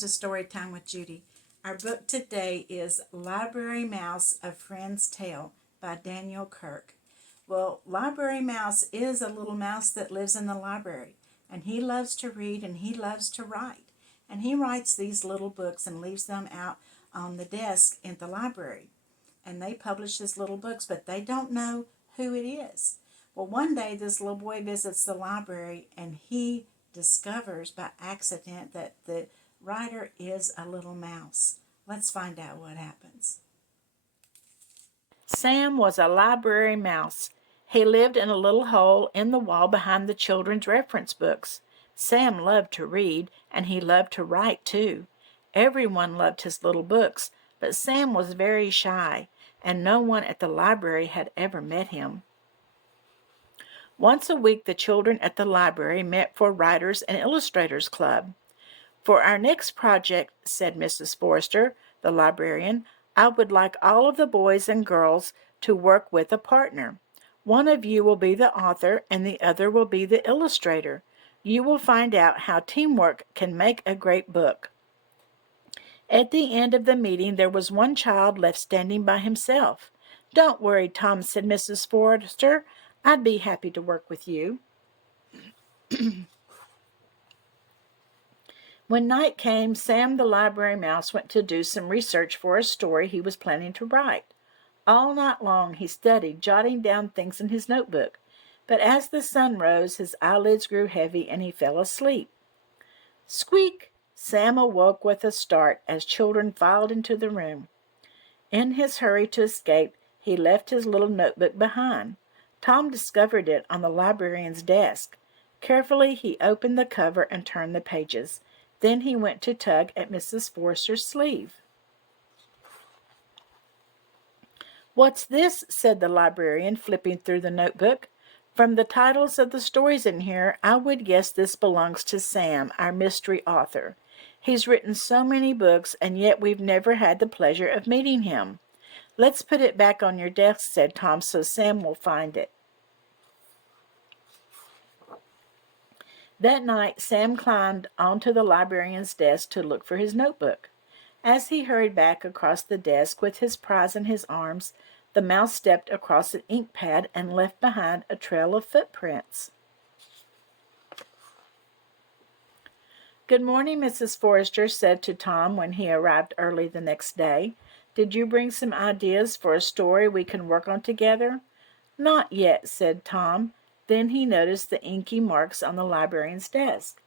to Storytime with Judy. Our book today is Library Mouse, A Friend's Tale by Daniel Kirk. Well, Library Mouse is a little mouse that lives in the library, and he loves to read and he loves to write. And he writes these little books and leaves them out on the desk in the library. And they publish his little books, but they don't know who it is. Well, one day this little boy visits the library and he discovers by accident that the writer is a little mouse. Let's find out what happens. Sam was a library mouse. He lived in a little hole in the wall behind the children's reference books. Sam loved to read, and he loved to write too. Everyone loved his little books, but Sam was very shy, and no one at the library had ever met him. Once a week, the children at the library met for Writers and Illustrators Club. "For our next project," said Mrs. Forrester, the librarian, "I would like all of the boys and girls to work with a partner. One of you will be the author and the other will be the illustrator. You will find out how teamwork can make a great book." At the end of the meeting, there was one child left standing by himself. "Don't worry, Tom," said Mrs. Forrester. "I'd be happy to work with you." When night came, Sam the library mouse went to do some research for a story he was planning to write. All night long he studied, jotting down things in his notebook. But as the sun rose, his eyelids grew heavy and he fell asleep. Squeak! Sam awoke with a start as children filed into the room. In his hurry to escape, he left his little notebook behind. Tom discovered it on the librarian's desk. Carefully he opened the cover and turned the pages. Then he went to tug at Mrs. Forrester's sleeve. "What's this?" said the librarian, flipping through the notebook. "From the titles of the stories in here, I would guess this belongs to Sam, our mystery author. He's written so many books, and yet we've never had the pleasure of meeting him. Let's put it back on your desk," said Tom, "so Sam will find it." That night, Sam climbed onto the librarian's desk to look for his notebook. As he hurried back across the desk with his prize in his arms, the mouse stepped across an ink pad and left behind a trail of footprints. "Good morning," Mrs. Forrester said to Tom when he arrived early the next day. "Did you bring some ideas for a story we can work on together?" "Not yet," said Tom. Then he noticed the inky marks on the librarian's desk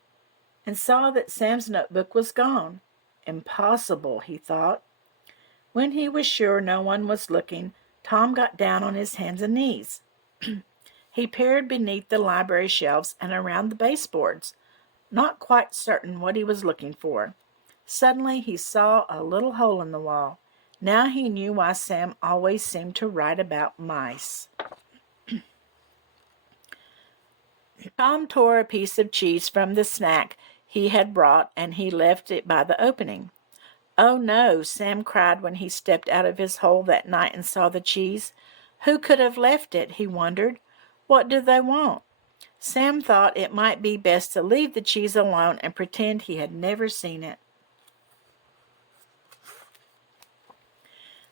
and saw that Sam's notebook was gone. Impossible, he thought. When he was sure no one was looking, Tom got down on his hands and knees. He peered beneath the library shelves and around the baseboards, not quite certain what he was looking for. Suddenly he saw a little hole in the wall. Now he knew why Sam always seemed to write about mice. Tom tore a piece of cheese from the snack he had brought, and he left it by the opening. "Oh, no," Sam cried when he stepped out of his hole that night and saw the cheese. Who could have left it, he wondered. What do they want? Sam thought it might be best to leave the cheese alone and pretend he had never seen it.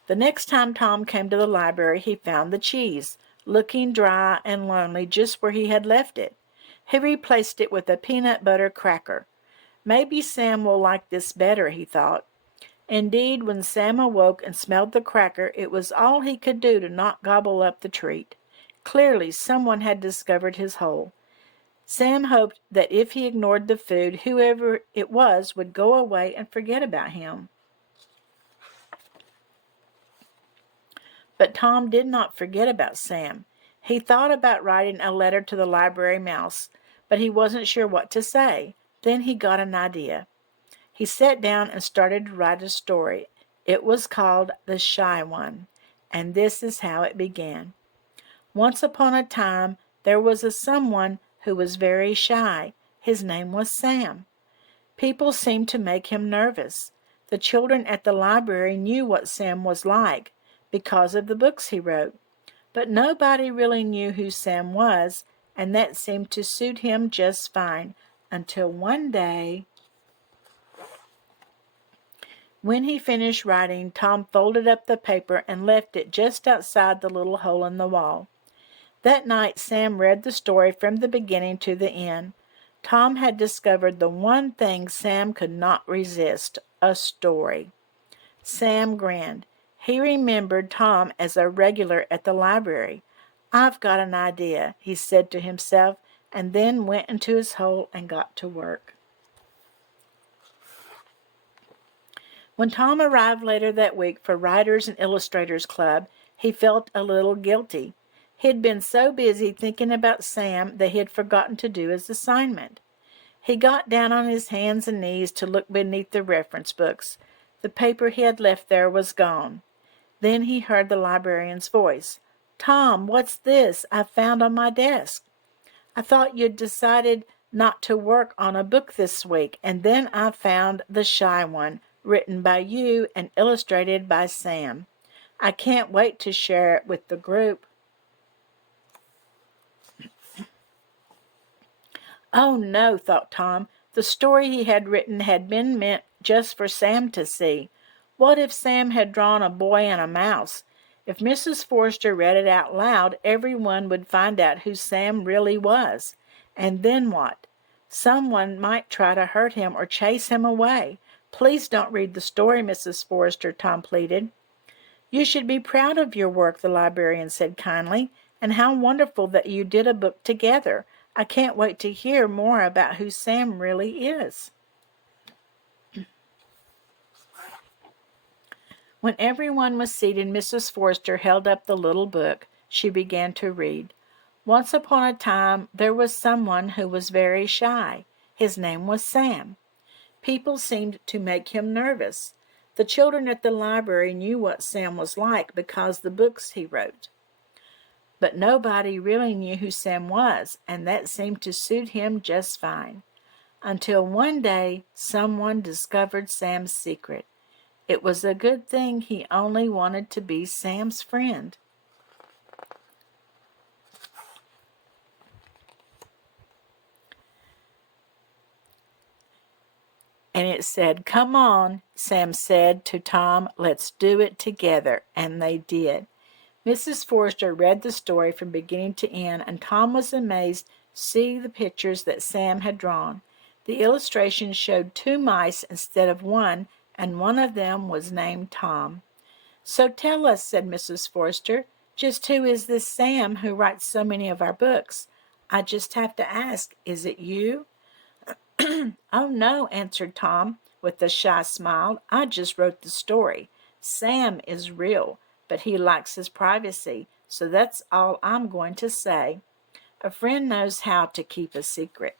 The next time Tom came to the library, he found the cheese, looking dry and lonely just where he had left it. He replaced it with a peanut butter cracker. Maybe Sam will like this better, he thought. Indeed, when Sam awoke and smelled the cracker, it was all he could do to not gobble up the treat. Clearly, someone had discovered his hole. Sam hoped that if he ignored the food, whoever it was would go away and forget about him. But Tom did not forget about Sam. He thought about writing a letter to the library mouse, but he wasn't sure what to say. Then he got an idea. He sat down and started to write a story. It was called The Shy One, and this is how it began. Once upon a time, there was a someone who was very shy. His name was Sam. People seemed to make him nervous. The children at the library knew what Sam was like because of the books he wrote. But nobody really knew who Sam was, and that seemed to suit him just fine, until one day When he finished writing, Tom folded up the paper and left it just outside the little hole in the wall. That night Sam read the story from the beginning to the end. Tom had discovered the one thing Sam could not resist, a story. Sam grinned. He remembered Tom as a regular at the library. "I've got an idea," he said to himself, and then went into his hole and got to work. When Tom arrived later that week for Writers and Illustrators Club, he felt a little guilty. He had been so busy thinking about Sam that he had forgotten to do his assignment. He got down on his hands and knees to look beneath the reference books. The paper he had left there was gone. Then he heard the librarian's voice. "Tom, what's this I found on my desk? I thought you'd decided not to work on a book this week, and then I found The Shy One, written by you and illustrated by Sam. I can't wait to share it with the group." Oh no, thought Tom. The story he had written had been meant just for Sam to see. What if Sam had drawn a boy and a mouse? If Mrs. Forrester read it out loud, everyone would find out who Sam really was. And then what? Someone might try to hurt him or chase him away. "Please don't read the story, Mrs. Forrester," Tom pleaded. "You should be proud of your work," the librarian said kindly, "and how wonderful that you did a book together. I can't wait to hear more about who Sam really is." When everyone was seated, Mrs. Forrester held up the little book. She began to read. "Once upon a time there was someone who was very shy. His name was Sam. People seemed to make him nervous. The children at the library knew what Sam was like because the books he wrote. But nobody really knew who Sam was, and that seemed to suit him just fine. Until one day someone discovered Sam's secret. It was a good thing he only wanted to be Sam's friend." And it said, "Come on," Sam said to Tom, "let's do it together." And they did. Mrs. Forrester read the story from beginning to end, and Tom was amazed to see the pictures that Sam had drawn. The illustrations showed 2 mice instead of 1, and one of them was named Tom. "So tell us," said Mrs. Forrester, "just who is this Sam who writes so many of our books? I just have to ask, is it you?" "Oh, no," answered Tom with a shy smile. "I just wrote the story. Sam is real, but he likes his privacy, so that's all I'm going to say. A friend knows how to keep a secret."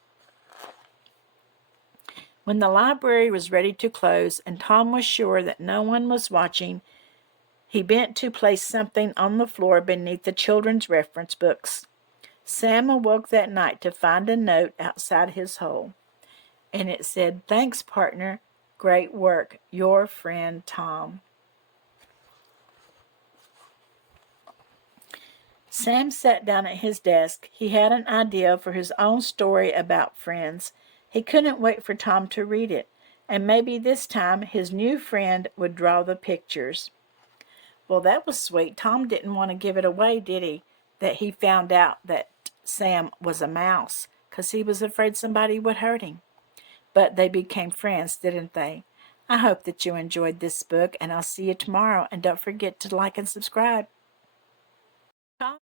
When the library was ready to close and Tom was sure that no one was watching, he bent to place something on the floor beneath the children's reference books. Sam awoke that night to find a note outside his hole, and it said, "Thanks, partner. Great work. Your friend, Tom." Sam sat down at his desk. He had an idea for his own story about friends. He couldn't wait for Tom to read it, and maybe this time his new friend would draw the pictures. Well, that was sweet. Tom didn't want to give it away, did he? That he found out that Sam was a mouse, 'cause he was afraid somebody would hurt him. But they became friends, didn't they? I hope that you enjoyed this book, and I'll see you tomorrow. And don't forget to like and subscribe. Tom?